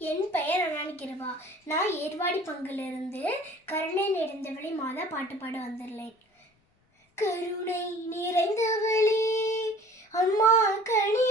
என் பெயர் அனானிக்கிறவா நான் ஏர்வாடி பங்கிலிருந்து கருணை நிறைந்தவளை மாதா பாட்டு பாட வந்துள்ளேன் கருணை நிறைந்தவளே அம்மா கனி